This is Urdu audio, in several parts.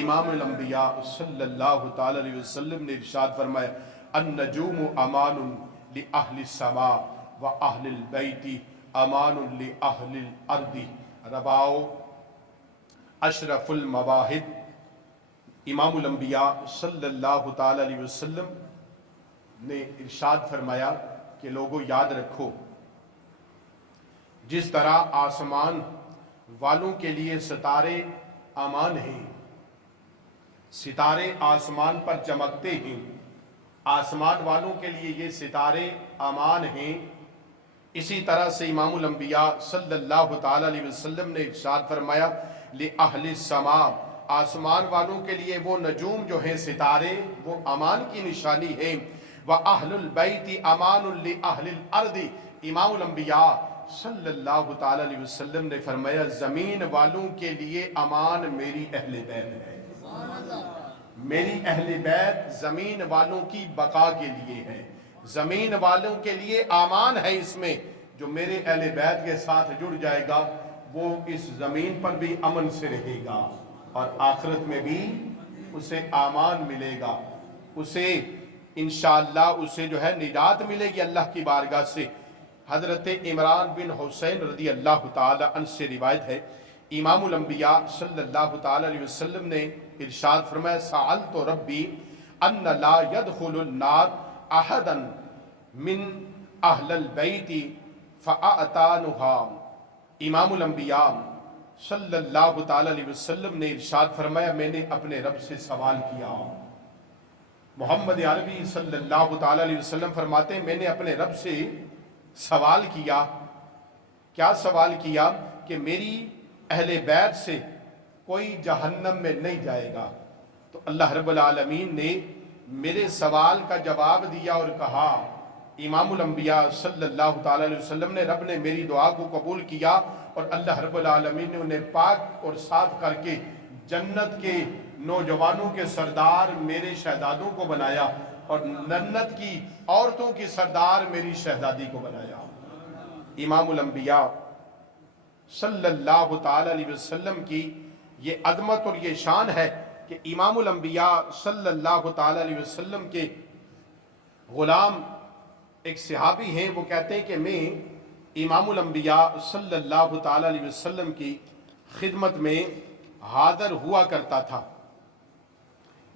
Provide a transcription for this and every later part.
امام الانبیاء صلی اللہ تعالی علیہ وسلم نے ارشاد فرمایا النجوم امان لأہل السماء و اہل البیت امان لأہل الارض، رواؤ اشرف المواہب۔ امام الانبیاء صلی اللہ تعالی علیہ وسلم نے ارشاد فرمایا کہ لوگوں یاد رکھو، جس طرح آسمان والوں کے لیے ستارے امان ہیں، ستارے آسمان پر چمکتے ہیں، آسمان والوں کے لیے یہ ستارے امان ہیں، اسی طرح سے امام الانبیاء صلی اللہ تعالی علیہ وسلم نے ارشاد فرمایا لأہل السماء، آسمان والوں کے لیے وہ نجوم جو ہیں ستارے وہ امان کی نشانی ہیں، وَأَهْلُ الْبَيْتِ أَمَانٌ لِأَهْلِ الْأَرْضِ، امام الانبیاء صلی اللہ تعالی علیہ وسلم نے فرمایا زمین والوں کے لیے امان میری اہل بیت ہے، میری اہل بیت زمین والوں کی بقا کے لیے ہے، زمین والوں کے لیے امان ہے، اس میں جو میرے اہل بیت کے ساتھ جڑ جائے گا وہ اس زمین پر بھی امن سے رہے گا اور آخرت میں بھی اسے امان ملے گا، اسے انشاءاللہ اسے جو ہے نجات ملے گی اللہ کی بارگاہ سے۔ حضرت عمران بن حسین رضی اللہ تعالی عنہ سے روایت ہے، امام الانبیاء صلی اللہ تعالی علیہ وسلم نے ارشاد فرمایا سألت ربی ان لا يدخل النار احدا من اہل البیت فاعطانها، امام الانبیاء صلی اللہ تعالی علیہ وسلم نے ارشاد فرمایا میں نے اپنے رب سے سوال کیا، محمد عربی صلی اللہ تعالی علیہ وسلم فرماتے ہیں میں نے اپنے رب سے سوال کیا، کیا سوال کیا کہ میری اہل بیت سے کوئی جہنم میں نہیں جائے گا، تو اللہ رب العالمین نے میرے سوال کا جواب دیا اور کہا، امام الانبیاء صلی اللہ تعالی علیہ وسلم نے رب نے میری دعا کو قبول کیا اور اللہ رب العالمین نے انہیں پاک اور صاف کر کے جنت کے نوجوانوں کے سردار میرے شہزادوں کو بنایا اور جنت کی عورتوں کی سردار میری شہزادی کو بنایا۔ امام الانبیاء صلی اللہ تعالی علیہ وسلم کی یہ عظمت اور یہ شان ہے کہ امام الانبیاء صلی اللہ تعالی علیہ وسلم کے غلام ایک صحابی ہیں، وہ کہتے ہیں کہ میں امام الانبیاء صلی اللہ تعالی علیہ وسلم کی خدمت میں حاضر ہوا کرتا تھا۔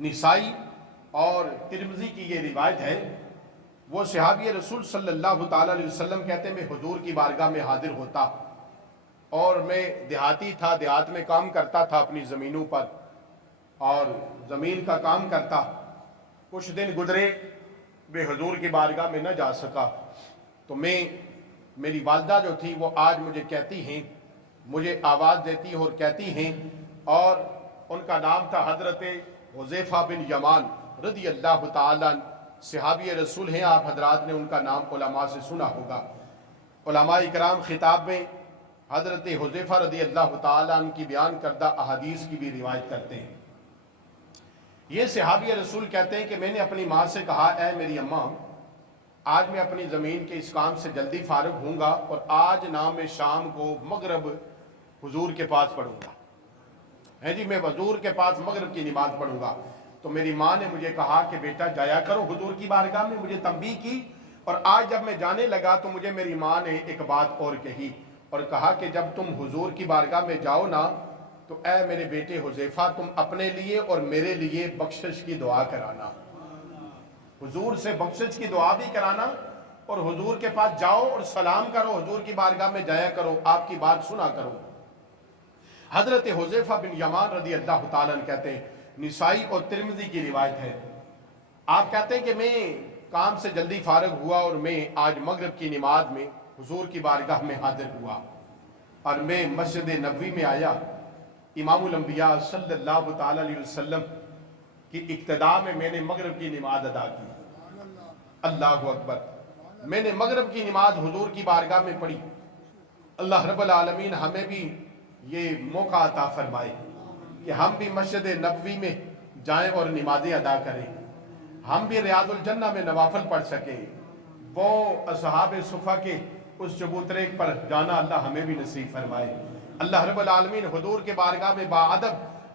نسائی اور ترمذی کی یہ روایت ہے، وہ صحابی رسول صلی اللہ تعالی علیہ وسلم کہتے ہیں میں حضور کی بارگاہ میں حاضر ہوتا اور میں دیہاتی تھا، دیہات میں کام کرتا تھا اپنی زمینوں پر اور زمین کا کام کرتا، کچھ دن گزرے میں حضور کی بارگاہ میں نہ جا سکا، تو میری والدہ جو تھی وہ آج مجھے کہتی ہیں، مجھے آواز دیتی اور کہتی ہیں، اور ان کا نام تھا حضرت حذیفہ بن یمان رضی اللہ تعالیٰ عنہ، صحابی رسول ہیں، آپ حضرات نے ان کا نام علماء سے سنا ہوگا۔ علماء اکرام خطاب میں حضرت حذیفہ رضی اللہ تعالیٰ عنہ کی بیان کردہ احادیث کی بھی روایت کرتے ہیں۔ یہ صحابی رسول کہتے ہیں کہ میں نے اپنی ماں سے کہا اے میری اماں، آج میں اپنی زمین کے اس کام سے جلدی فارغ ہوں گا اور آج نہ میں شام کو مغرب حضور کے پاس پڑھوں گا، میں حضور کے پاس مغرب کی نماز پڑھوں گا۔ تو میری ماں نے مجھے کہا کہ بیٹا جایا کرو حضور کی بارگاہ میں، مجھے تنبیہ کی، اور آج جب میں جانے لگا تو مجھے میری ماں نے ایک بات اور کہی اور کہا کہ جب تم حضور کی بارگاہ میں جاؤ نا تو اے میرے بیٹے حذیفہ تم اپنے لیے اور میرے لیے بخشش کی دعا کرانا، حضور سے بخشش کی دعا بھی کرانا اور حضور کے پاس جاؤ اور سلام کرو، حضور کی بارگاہ میں جایا کرو، آپ کی بات سنا کرو۔ حضرت حذیفہ بن یمان رضی اللہ تعالیٰ عنہ کہتے ہیں، نسائی اور ترمذی کی روایت ہے، آپ کہتے ہیں کہ میں کام سے جلدی فارغ ہوا اور میں آج مغرب کی نماز میں حضور کی بارگاہ میں حاضر ہوا اور میں مسجد نبوی میں آیا، امام الانبیاء صلی اللہ تعالی علیہ وسلم کی اقتداء میں نے مغرب کی نماز ادا کی، اللہ اکبر، میں نے مغرب کی نماز حضور کی بارگاہ میں پڑھی۔ اللہ رب العالمین ہمیں بھی یہ موقع عطا فرمائے کہ ہم بھی مسجد نبوی میں جائیں اور نمازیں ادا کریں، ہم بھی ریاض الجنہ میں نوافل پڑھ سکیں، وہ اصحاب صفہ کے اس چبوترے پر جانا اللہ ہمیں بھی نصیب فرمائے۔ اللہ رب العالمین حضور کے بارگاہ میں باادب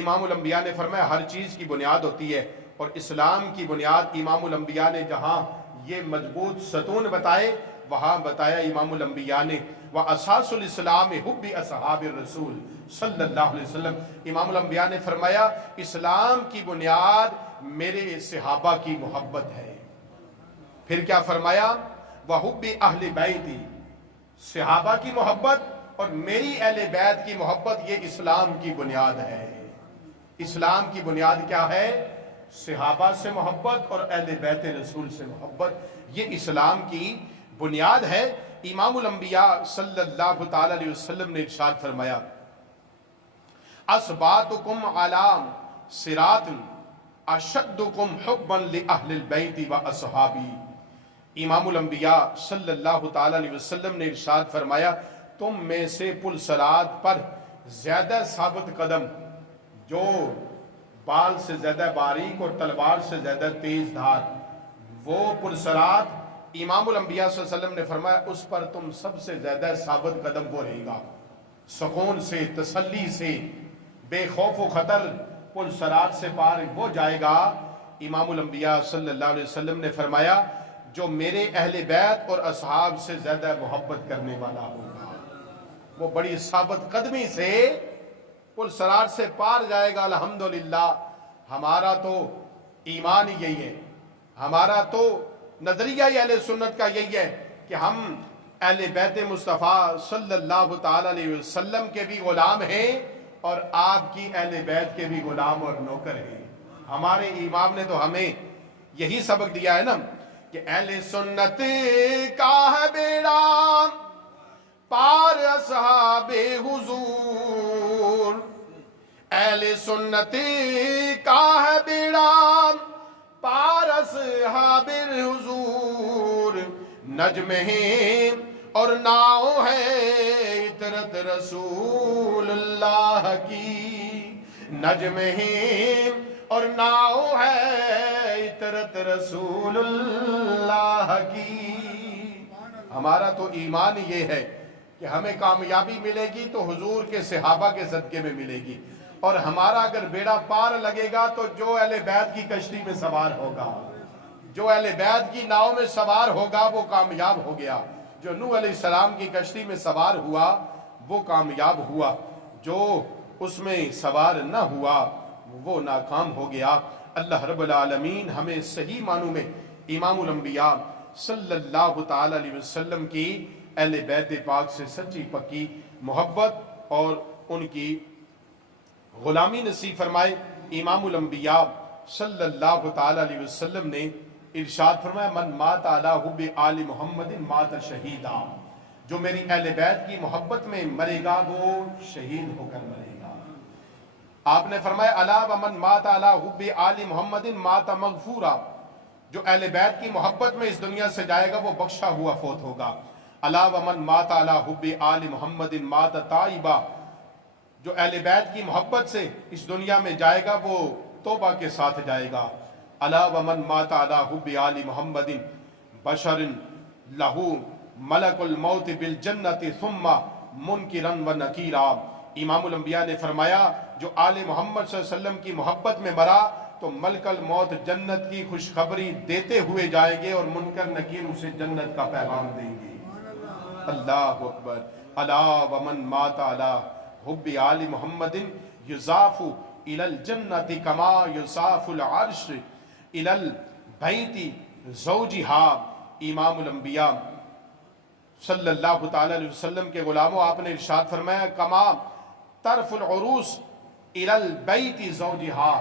امام الانبیاء نے فرمایا ہر چیز کی بنیاد ہوتی ہے، اور اسلام کی بنیاد امام الانبیاء نے جہاں یہ مضبوط ستون بتائے وہاں بتایا امام الانبیاء نے وَأَسَاسُ الْإِسْلَامِ حُبِّ أَصْحَابِ الرسول صلی اللہ علیہ وسلم۔ امام الانبیاء نے فرمایا اسلام کی بنیاد میرے صحابہ کی محبت ہے۔ پھر کیا فرمایا؟ وَحُبِّ أَهْلِ بَيْتِ، صحابہ کی محبت اور میری اہل بیت کی محبت، یہ اسلام کی بنیاد ہے۔ اسلام کی بنیاد کیا ہے؟ صحابہ سے محبت اور اہل بیت رسول سے محبت، یہ اسلام کی بنیاد ہے۔ امام الانبیاء صلی اللہ تعالی علیہ وسلم نے ارشاد فرمایا اسباتکم علی صراط اشدکم حبا لأہل البیت و اصحابی۔ امام الانبیاء صلی اللہ تعالی علیہ وسلم نے ارشاد فرمایا تم میں سے پل صراط پر زیادہ ثابت قدم، جو بال سے زیادہ باریک اور تلوار سے زیادہ تیز دھار، وہ پل صراط امام الانبیاء صلی اللہ علیہ وسلم نے فرمایا اس پر تم سب سے زیادہ ثابت قدم وہ رہے گا، سکون سے، تسلی سے، بے خوف و خطر پل صراط سے پار وہ جائے گا۔ امام الانبیاء صلی اللہ علیہ وسلم نے فرمایا جو میرے اہل بیت اور اصحاب سے زیادہ محبت کرنے والا ہوگا وہ بڑی ثابت قدمی سے پل صراط سے پار جائے گا۔ الحمدللہ ہمارا تو ایمان ہی یہی ہے، ہمارا تو نظریہ اہل سنت کا یہی ہے کہ ہم اہل بیت مصطفیٰ صلی اللہ تعالی علیہ وسلم کے بھی غلام ہیں اور آپ کی اہل بیت کے بھی غلام اور نوکر ہیں۔ ہمارے امام نے تو ہمیں یہی سبق دیا ہے نا کہ اہل سنت کا ہے بیڑا پار اصحاب حضور، اہل سنت کا ہے بیڑا پار اصحاب حضور، نجم ہیں اور ناؤ ہے عطرت رسول اللہ کی، نجم ہیں اور ناؤ ہے عطرت رسول اللہ کی۔ ہمارا تو ایمان یہ ہے کہ ہمیں کامیابی ملے گی تو حضور کے صحابہ کے صدقے میں ملے گی، اور ہمارا اگر بیڑا پار لگے گا تو جو اہل بیت کی کشتی میں سوار ہوگا، جو اہل بیت کی ناؤ میں سوار ہوگا وہ کامیاب ہو گیا، جو نوح علیہ السلام کی کشتی میں سوار ہوا وہ کامیاب ہوا، جو اس میں سوار نہ ہوا وہ ناکام ہو گیا۔ اللہ رب العالمین ہمیں صحیح معنوں میں امام الانبیاء صلی اللہ تعالی علیہ وسلم کی اہل بیت پاک سے سچی پکی محبت اور ان کی غلامی نصیب فرمائے۔ امام الانبیاء صلی اللہ تعالی علیہ وسلم نے ارشاد فرمایا من مات علی حب آل محمد مات شہیدا، جو میری اہل بیت کی محبت میں مرے گا وہ شہید ہو کر مرے گا۔ آپ نے فرمایا الا ومن مات علی حب آل محمد مات مغفورا، جو اہل بیت کی محبت میں اس دنیا سے جائے گا وہ بخشا ہوا فوت ہوگا۔ الا ومن مات علی حب آل محمد مات تائبا، جو اہل بیت کی محبت سے اس دنیا میں جائے گا وہ توبہ کے ساتھ جائے گا۔ الا ومن مات علی حب آل محمد بشر لہو ملک الموت بالجنت ثم منکرا و نکیرا۔ امام الانبیاء نے فرمایا جو آل محمد صلی اللہ علیہ وسلم کی محبت میں مرا تو ملک الموت جنت کی خوشخبری دیتے ہوئے جائیں گے اور منکر نکیر اسے جنت کا پیغام دیں گے۔ اللہ اکبر۔ الا ومن مات علی حب آل محمد یضاف الی الجنت کما یضاف العرش الی البیت زوجہا۔ امام الانبیاء صلی اللہ تعالی علیہ وسلم کے غلاموں آپ نے ارشاد فرمایا کما طرف العروس الی البیت زوجہا،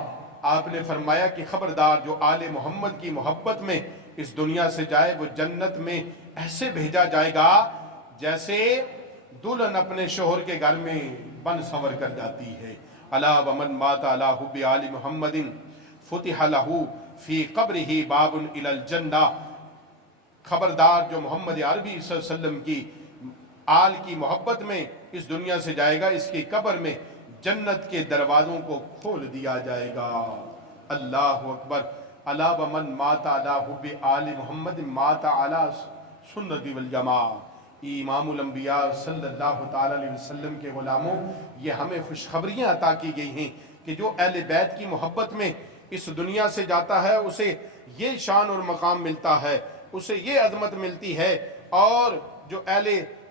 آپ نے فرمایا کہ خبردار جو آل محمد کی محبت میں اس دنیا سے جائے وہ جنت میں ایسے بھیجا جائے گا جیسے دلہن اپنے شوہر کے گھر میں بن سنور کر جاتی ہے۔ الا ومن مات علی حب آل محمد فتح لہ فی قبرہ باب الی الجنہ، خبردار جو محمد عربی صلی اللہ علیہ وسلم کی آل کی محبت میں اس دنیا سے جائے گا اس کی قبر میں جنت کے دروازوں کو کھول دیا جائے گا۔ اللہ اکبر۔ الا ومن مات علی حب آل محمد مات علی سنت والجماع۔ امام الانبیاء صلی اللہ تعالی علیہ وسلم کے غلاموں یہ ہمیں خوشخبریاں عطا کی گئی ہیں کہ جو اہل بیت کی محبت میں اس دنیا سے جاتا ہے اسے یہ شان اور مقام ملتا ہے، اسے یہ عظمت ملتی ہے، اور جو اہل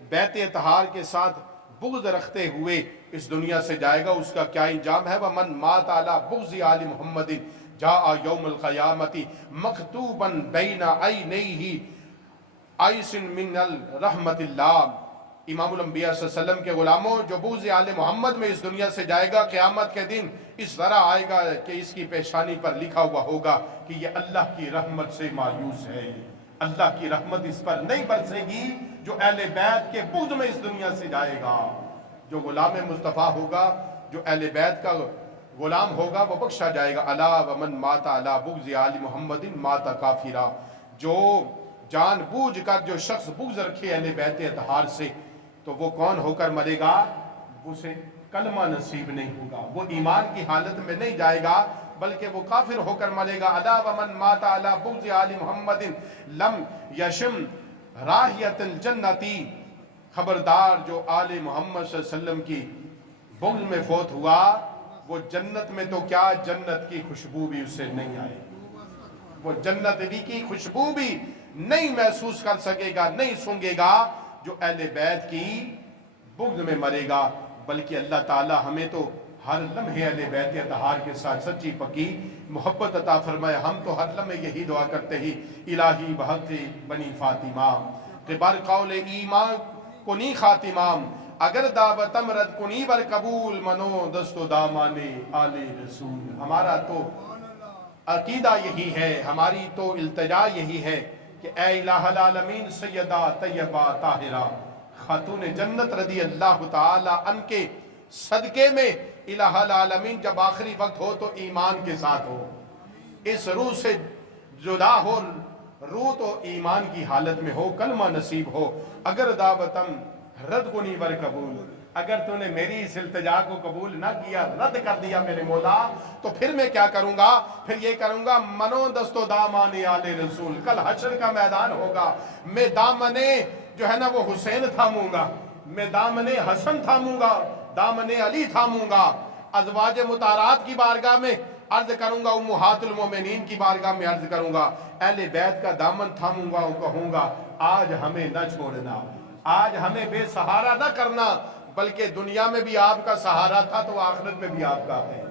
بیت اطہار کے ساتھ بغض رکھتے ہوئے اس دنیا سے جائے گا اس کا کیا انجام ہے۔ وَمَن مَاتَ عَلَى بُغْضِ آلِ مُحَمَّدٍ جَاءَ يَوْمَ الْقِيَامَةِ مَكْتُوبًا بَيْنَ عَيْنَيْهِ عَيْسٍ مِّنَ الرحمت اللہ۔ امام الانبیاء صلی اللہ علیہ وسلم کے غلاموں، جو بغض آل محمد میں اس دنیا سے جائے گا قیامت کے دن اس طرح آئے گا کہ اس کی پیشانی پر لکھا ہوا ہوگا کہ یہ اللہ کی رحمت سے مایوس ہے، اللہ کی رحمت اس پر نہیں برسے گی جو اہل بیت کے بغض میں اس دنیا سے جائے گا۔ جو غلام مصطفیٰ ہوگا، جو اہل بیت کا غلام ہوگا، وہ بخشا جائے گا۔ الا ومن مات علی بغض آل محمد مات کافرا۔ جو جان بوجھ کر جو شخص بغض رکھے اہل بیت اطہار سے، تو وہ کون ہو کر مرے گا؟ اسے کلمہ نصیب نہیں ہوگا، وہ ایمان کی حالت میں نہیں جائے گا بلکہ وہ کافر ہو کر مرے گا۔ الا ومن مات علی بغض آل محمد لم یشم راحیت الجنتی۔ خبردار جو آل محمد صلی اللہ علیہ وسلم کی بغض میں فوت ہوا، وہ جنت میں تو کیا، جنت کی خوشبو بھی اسے نہیں آئے، وہ جنت کی خوشبو بھی نہیں محسوس کر سکے گا، نہیں سونگے گا جو اہل بیت کی بغض میں مرے گا۔ بلکہ اللہ تعالی ہمیں تو ہر لمحے اہل بیت اطہار کے ساتھ سچی پکی محبت عطا فرمائے۔ ہم تو ہر لمحے یہی دعا کرتے ہی الہی بحق بنی فاطمہ کہ بر قول ایمان کنی خاتمام، اگر دعوتم رد کنی بر قبول منو دست و دامان آل رسول۔ ہمارا تو عقیدہ یہی ہے، ہماری تو التجا یہی ہے کہ اے الہ العالمین سیدہ طیبہ طاہرہ خاتون جنت رضی اللہ تعالی عنہ کے صدقے میں الہ العالمین جب آخری وقت ہو تو ایمان کے ساتھ ہو، اس روح سے جدا ہو، روح تو ایمان کی حالت میں ہو، کلمہ نصیب ہو۔ اگر دعوتم رد کنی بر قبول، اگر تو نے میری اس التجا کو قبول نہ کیا، رد کر دیا میرے مولا، تو پھر میں کیا کروں گا؟ پھر یہ کروں گا منو دست و دامان آل رسول۔ کل حشر کا میدان ہوگا، میں دامنے جو ہے نا وہ حسین تھاموں گا، میں دامنے حسن تھاموں گا، دامنے علی تھاموں گا، ازواج مطہرات کی بارگاہ میں عرض کروں گا، امہات المومنین کی بارگاہ میں عرض کروں گا، اہل بیت کا دامن تھاموں گا اور کہوں گا آج ہمیں نہ چھوڑنا، آج ہمیں بے سہارا نہ کرنا، بلکہ دنیا میں بھی آپ کا سہارا تھا تو آخرت میں بھی آپ کا ہے۔